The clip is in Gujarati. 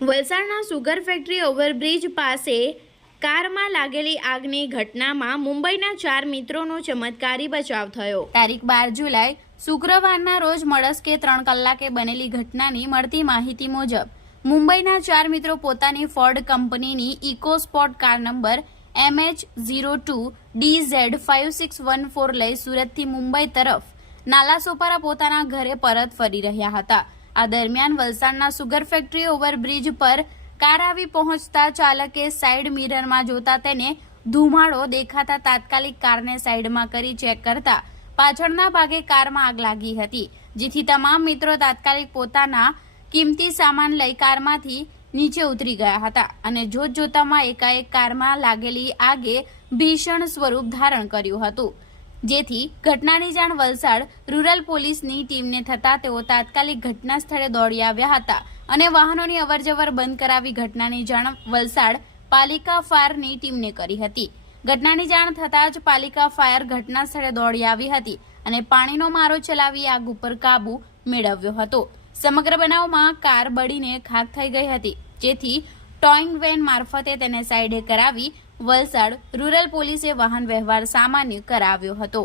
વલસાડના સુગર ફેક્ટરી ઓવરબ્રિજ પાસે કારમાં લાગેલી આગની ઘટનામાં મુંબઈના ચાર મિત્રોનો ચમત્કારી બચાવ થયો. તારીખ બાર જુલાઈ, શુક્રવારના રોજ મળસ્કે ત્રણ કલાકે બનેલી ઘટનાની મળતી માહિતી મુજબ, મુંબઈના ચાર મિત્રો પોતાની ફોર્ડ કંપનીની EcoSport car number MH zero two D Z five six one four લઈ સુરતથી મુંબઈ તરફ નાલાસોપારા પોતાના ઘરે પરત ફરી રહ્યા હતા. આ દરમિયાન વલસાડના સુગર ફેક્ટરી ઓવરબ્રિજ પર કાર આવી પહોંચતા ચાલકે સાઇડ મિરરમાં જોતા તેને ધુમાડો દેખાતા તાત્કાલિક કારને સાઇડમાં કરી ચેક કરતા પાછળના ભાગે કારમાં આગ લાગી હતી, જેથી તમામ મિત્રો તાત્કાલિક પોતાના કિંમતી સામાન લઈ કારમાંથી નીચે ઉતરી ગયા હતા અને જોત જોતામાં એકાએક કારમાં લાગેલી આગે ભીષણ સ્વરૂપ ધારણ કર્યું હતું. જેથી ઘટનાની જાણ વલસાડ રૂરલ પોલીસની ટીમને થતા તેઓ તાત્કાલિક ઘટના સ્થળે દોડી આવ્યા હતા અને વાહનોની અવરજવર બંધ કરાવી ઘટનાની જાણ વલસાડ પાલિકા ફાયરની ટીમને કરી હતી. ઘટનાની જાણ થતાં જ પાલિકા ફાયર ઘટના સ્થળે દોડી આવી હતી અને પાણીનો મારો ચલાવી આગ ઉપર કાબુ મેળવ્યો હતો. સમગ્ર બનાવમાં કાર બળીને ખાક થઈ ગઈ હતી, જેથી ટોઈંગ વેન મારફતે તેને સાઈડે કરાવી વલસાડ રૂરલ પોલીસે વાહન વ્યવહાર સામાન્ય કરાવ્યો હતો.